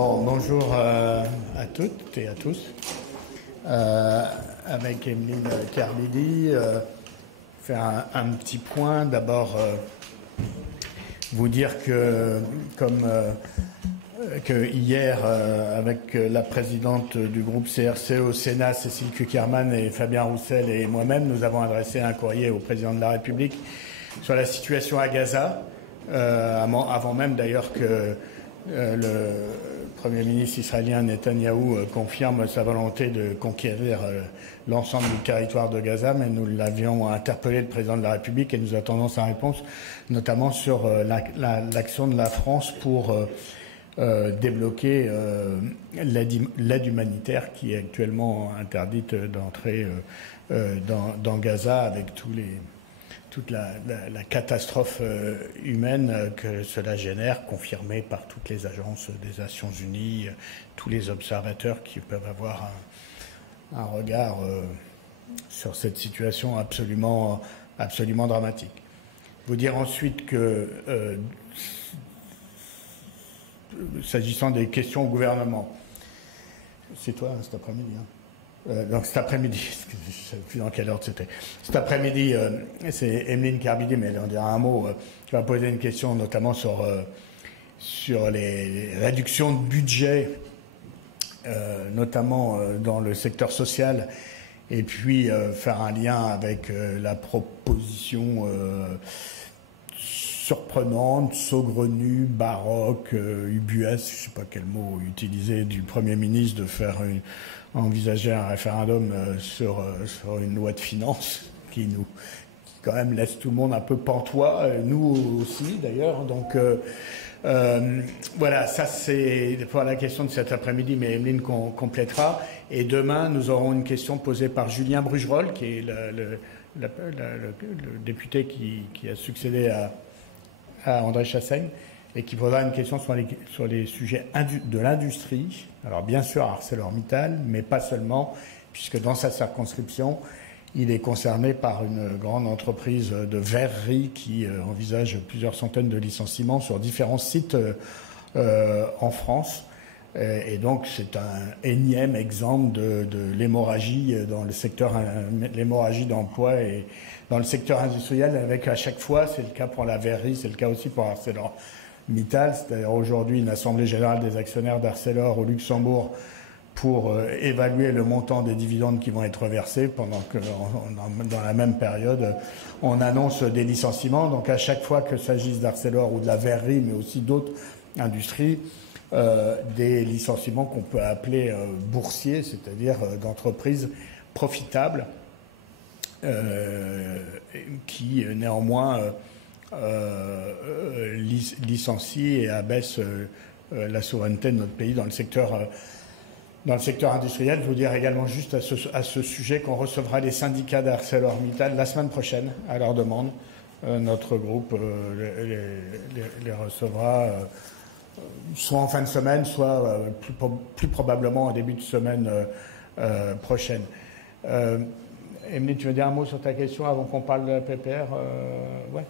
Bon, bonjour à toutes et à tous. Avec Emeline Carbidi, faire un petit point. D'abord, vous dire que, que hier, avec la présidente du groupe CRCE au Sénat, Cécile Cukierman et Fabien Roussel et moi-même, nous avons adressé un courrier au président de la République sur la situation à Gaza, avant même d'ailleurs que le Premier ministre israélien Netanyahou confirme sa volonté de conquérir l'ensemble du territoire de Gaza, mais nous l'avions interpellé, le président de la République, et nous attendons sa réponse, notamment sur l'action de la France pour débloquer l'aide humanitaire qui est actuellement interdite d'entrer dans Gaza avec toute la catastrophe humaine que cela génère, confirmée par toutes les agences des Nations Unies, tous les observateurs qui peuvent avoir un regard sur cette situation absolument dramatique. Vous dire ensuite que, s'agissant des questions au gouvernement, c'est toi cet après-midi, hein. Donc cet après-midi, je ne sais plus dans quelle heure c'était. Cet après-midi, c'est Emeline Carbidi, mais elle en dira un mot, qui va poser une question notamment sur les réductions de budget, notamment dans le secteur social, et puis faire un lien avec la proposition surprenante, saugrenue, baroque, ubuesque, je ne sais pas quel mot utiliser, du Premier ministre de faire envisager un référendum sur une loi de finances qui quand même laisse tout le monde un peu pantois, nous aussi d'ailleurs. Donc voilà, ça c'est pour la question de cet après-midi, mais Emeline complétera. Et demain, nous aurons une question posée par Julien Brugerolles, qui est le député qui a succédé à André Chassaigne, et qui posera une question sur les sujets de l'industrie. Alors bien sûr ArcelorMittal, mais pas seulement, puisque dans sa circonscription, il est concerné par une grande entreprise de verrerie qui envisage plusieurs centaines de licenciements sur différents sites en France. Et donc c'est un énième exemple de l'hémorragie dans le secteur, l'hémorragie d'emploi et dans le secteur industriel, avec à chaque fois, c'est le cas pour la verrerie, c'est le cas aussi pour ArcelorMittal. C'est-à-dire aujourd'hui une assemblée générale des actionnaires d'Arcelor au Luxembourg pour évaluer le montant des dividendes qui vont être versés, pendant que dans la même période, on annonce des licenciements. Donc à chaque fois que s'agisse d'Arcelor ou de la verrerie, mais aussi d'autres industries, des licenciements qu'on peut appeler boursiers, c'est-à-dire d'entreprises profitables qui néanmoins licencient et abaissent la souveraineté de notre pays dans le secteur industriel. Je vous dire également juste à ce sujet qu'on recevra les syndicats d'ArcelorMittal la semaine prochaine à leur demande. Notre groupe les recevra soit en fin de semaine, soit plus probablement en début de semaine prochaine. Emeline, tu veux dire un mot sur ta question avant qu'on parle de la PPR? Ouais.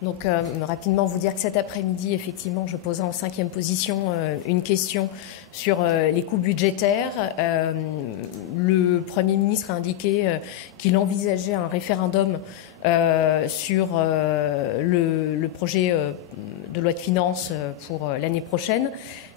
Donc rapidement vous dire que cet après-midi, effectivement, je posais en 5e position une question sur les coûts budgétaires. Le Premier ministre a indiqué qu'il envisageait un référendum sur le projet de loi de finances pour l'année prochaine.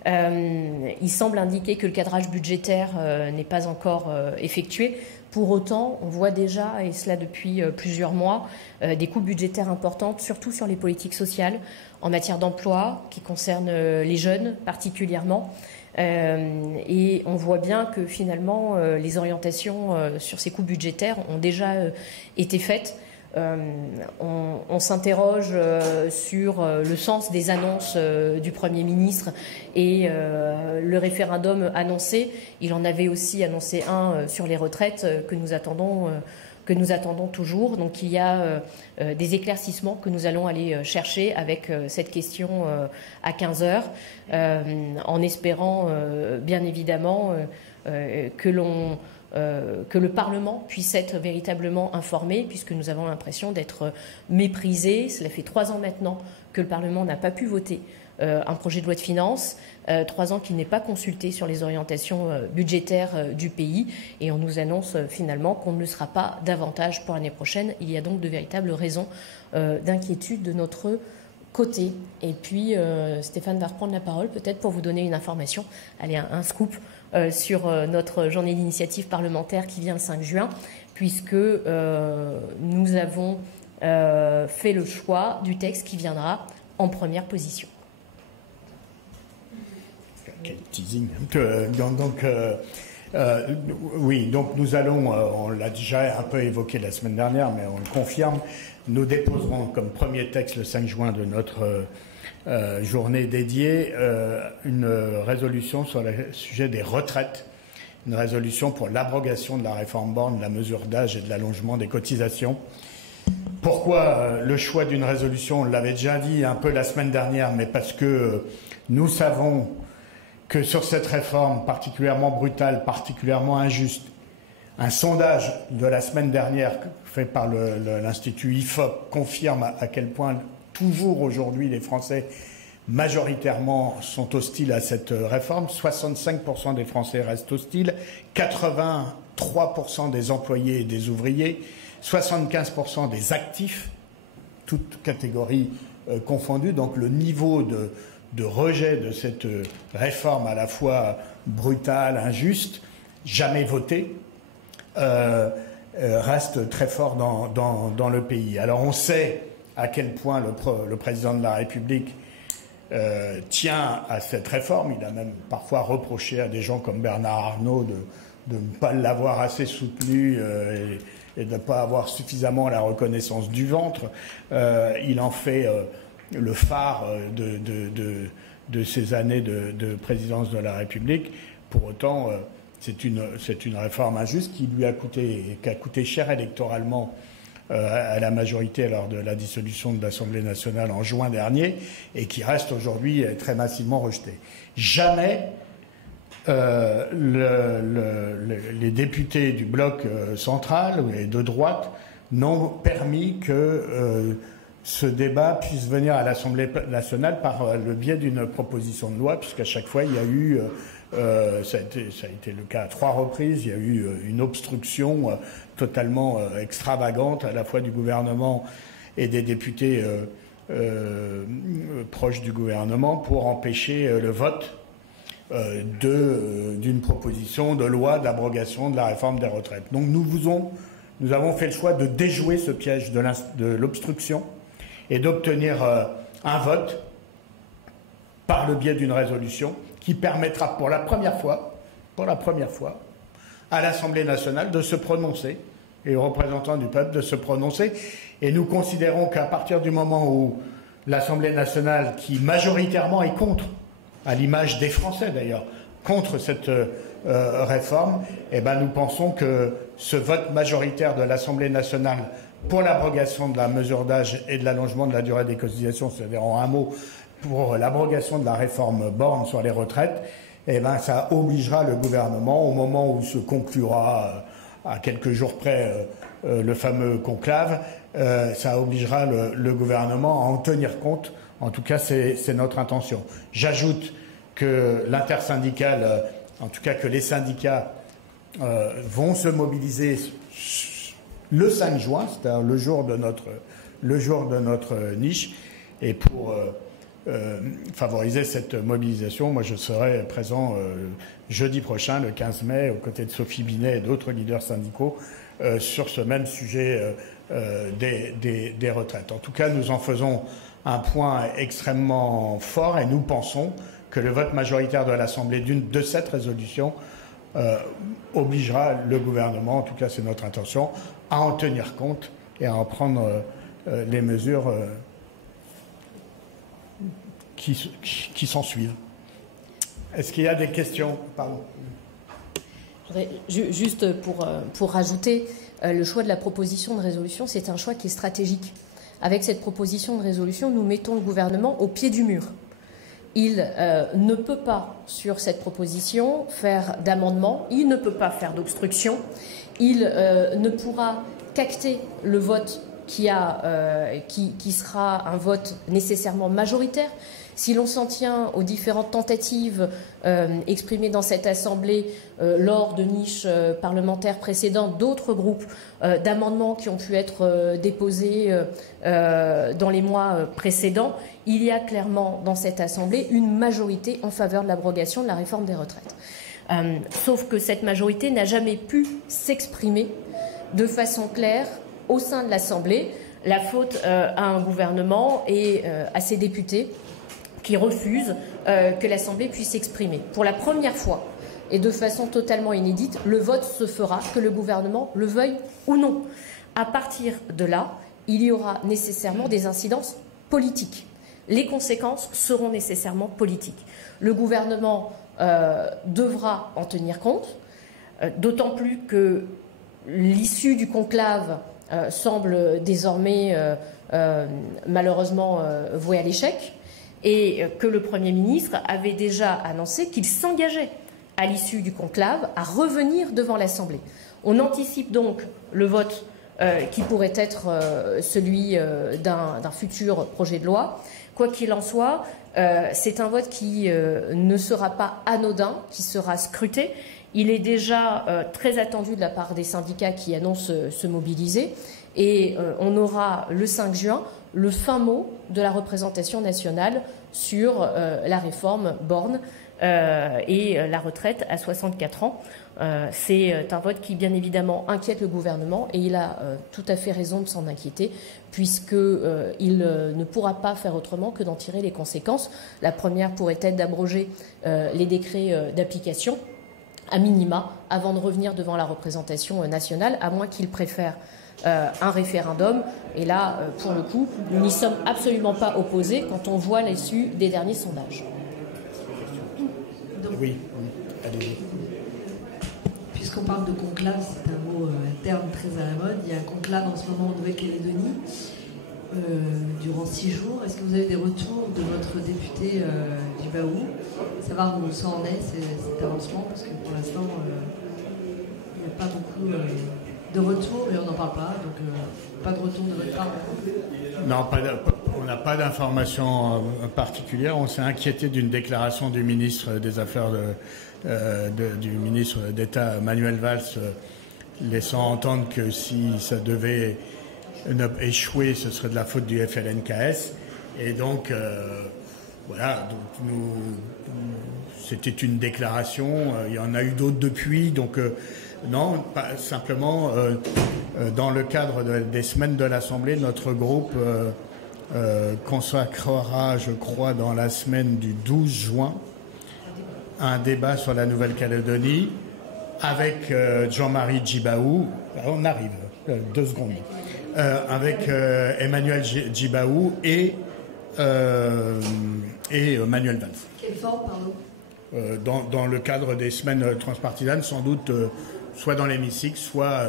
Il semble indiquer que le cadrage budgétaire n'est pas encore effectué. Pour autant, on voit déjà, et cela depuis plusieurs mois, des coupes budgétaires importantes, surtout sur les politiques sociales, en matière d'emploi, qui concernent les jeunes particulièrement. Et on voit bien que finalement, les orientations sur ces coupes budgétaires ont déjà été faites. On s'interroge sur le sens des annonces du Premier ministre et le référendum annoncé. Il en avait aussi annoncé un sur les retraites que nous attendons toujours. Donc il y a des éclaircissements que nous allons aller chercher avec cette question à 15 heures, en espérant bien évidemment que le Parlement puisse être véritablement informé, puisque nous avons l'impression d'être méprisés. Cela fait 3 ans maintenant que le Parlement n'a pas pu voter un projet de loi de finances, 3 ans qu'il n'est pas consulté sur les orientations budgétaires du pays, et on nous annonce finalement qu'on ne le sera pas davantage pour l'année prochaine. Il y a donc de véritables raisons d'inquiétude de notre côté. Et puis Stéphane va reprendre la parole peut-être pour vous donner une information, allez, un scoop sur notre journée d'initiative parlementaire qui vient le 5 juin, puisque nous avons fait le choix du texte qui viendra en première position. Quel teasing. Oui, donc nous allons, on l'a déjà un peu évoqué la semaine dernière, mais on le confirme, nous déposerons comme premier texte le 5 juin de notre journée dédiée une résolution sur le sujet des retraites, une résolution pour l'abrogation de la réforme Borne, de la mesure d'âge et de l'allongement des cotisations. Pourquoi le choix d'une résolution? On l'avait déjà dit un peu la semaine dernière, mais parce que nous savons que sur cette réforme particulièrement brutale, particulièrement injuste, un sondage de la semaine dernière fait par l'Institut IFOP confirme à quel point toujours aujourd'hui les Français majoritairement sont hostiles à cette réforme. 65% des Français restent hostiles, 83% des employés et des ouvriers, 75% des actifs, toutes catégories confondues. Donc le niveau de rejet de cette réforme à la fois brutale, injuste, jamais votée, reste très fort dans le pays. Alors on sait à quel point le président de la République tient à cette réforme. Il a même parfois reproché à des gens comme Bernard Arnault de ne pas l'avoir assez soutenu et de ne pas avoir suffisamment la reconnaissance du ventre. Il en fait le phare de ces années de présidence de la République. Pour autant, c'est une réforme injuste qui a coûté cher électoralement à la majorité lors de la dissolution de l'Assemblée nationale en juin dernier et qui reste aujourd'hui très massivement rejetée. Jamais les députés du bloc central et de droite n'ont permis que ce débat puisse venir à l'Assemblée nationale par le biais d'une proposition de loi, puisqu'à chaque fois, il y a eu, ça a été le cas à 3 reprises, il y a eu une obstruction totalement extravagante à la fois du gouvernement et des députés proches du gouvernement pour empêcher le vote d'une proposition de loi d'abrogation de la réforme des retraites. Donc nous avons fait le choix de déjouer ce piège de l'obstruction et d'obtenir un vote par le biais d'une résolution qui permettra pour la première fois, à l'Assemblée nationale de se prononcer et aux représentants du peuple de se prononcer. Et nous considérons qu'à partir du moment où l'Assemblée nationale, qui majoritairement est contre, à l'image des Français d'ailleurs, contre cette réforme, eh ben nous pensons que ce vote majoritaire de l'Assemblée nationale pour l'abrogation de la mesure d'âge et de l'allongement de la durée des cotisations, c'est-à-dire en un mot, pour l'abrogation de la réforme Borne sur les retraites, eh ben ça obligera le gouvernement, au moment où se conclura à quelques jours près le fameux conclave, ça obligera le gouvernement à en tenir compte. En tout cas, c'est notre intention. J'ajoute que l'intersyndicale, en tout cas que les syndicats vont se mobiliser le 5 juin, c'est-à-dire le jour de notre niche, et pour favoriser cette mobilisation, moi je serai présent jeudi prochain, le 15 mai, aux côtés de Sophie Binet et d'autres leaders syndicaux sur ce même sujet des retraites. En tout cas, nous en faisons un point extrêmement fort et nous pensons que le vote majoritaire de l'Assemblée de cette résolution obligera le gouvernement, en tout cas c'est notre intention, à en tenir compte et à en prendre les mesures qui s'en suivent. Est-ce qu'il y a des questions? Pardon. Juste pour rajouter, le choix de la proposition de résolution, c'est un choix qui est stratégique. Avec cette proposition de résolution, nous mettons le gouvernement au pied du mur. Il ne peut pas, sur cette proposition, faire d'amendement, il ne peut pas faire d'obstruction, il ne pourra qu'acter le vote qui sera un vote nécessairement majoritaire, Si l'on s'en tient aux différentes tentatives exprimées dans cette Assemblée lors de niches parlementaires précédentes, d'autres groupes d'amendements qui ont pu être déposés dans les mois précédents, il y a clairement dans cette Assemblée une majorité en faveur de l'abrogation de la réforme des retraites. Sauf que cette majorité n'a jamais pu s'exprimer de façon claire au sein de l'Assemblée. La faute à un gouvernement et à ses députés qui refusent que l'Assemblée puisse s'exprimer. Pour la première fois et de façon totalement inédite, le vote se fera, que le gouvernement le veuille ou non. À partir de là, il y aura nécessairement des incidences politiques. Les conséquences seront nécessairement politiques. Le gouvernement devra en tenir compte, d'autant plus que l'issue du conclave semble désormais malheureusement vouée à l'échec, et que le Premier ministre avait déjà annoncé qu'il s'engageait à l'issue du conclave à revenir devant l'Assemblée. On anticipe donc le vote qui pourrait être celui d'un futur projet de loi. Quoi qu'il en soit, c'est un vote qui ne sera pas anodin, qui sera scruté. Il est déjà très attendu de la part des syndicats qui annoncent se mobiliser. Et on aura le 5 juin le fin mot de la représentation nationale sur la réforme Borne et la retraite à 64 ans. C'est un vote qui, bien évidemment, inquiète le gouvernement et il a tout à fait raison de s'en inquiéter puisqu'il ne pourra pas faire autrement que d'en tirer les conséquences. La première pourrait être d'abroger les décrets d'application à minima avant de revenir devant la représentation nationale, à moins qu'il préfère un référendum. Et là, pour le coup, nous n'y sommes absolument pas opposés quand on voit l'issue des derniers sondages. Oui, allez-y. Puisqu'on parle de conclave, c'est un mot terme très à la mode. Il y a un conclave en ce moment en Nouvelle-Calédonie durant 6 jours. Est-ce que vous avez des retours de votre député Djibaou, savoir où ça en est cet avancement, parce que pour l'instant il n'y a pas beaucoup de retours et on n'en parle pas, donc pas de retour de votre part. Non, on n'a pas d'informations particulières. On s'est inquiété d'une déclaration du ministre des Affaires du ministre d'État Manuel Valls, laissant entendre que si ça devait échouer, ce serait de la faute du FLNKS. Et donc, voilà, donc c'était une déclaration. Il y en a eu d'autres depuis. Donc, non, pas, simplement, dans le cadre des semaines de l'Assemblée, notre groupe consacrera, je crois, dans la semaine du 12 juin, un débat sur la Nouvelle-Calédonie avec Jean-Marie Djibaou. On arrive, 2 secondes. Avec Emmanuel Djibaou et Manuel Valls. Quelle forme, pardon dans le cadre des semaines transpartisanes, sans doute soit dans l'hémicycle, soit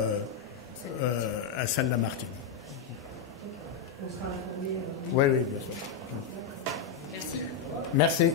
à Salle-Lamartine. Oui, oui, bien sûr. Merci. Merci.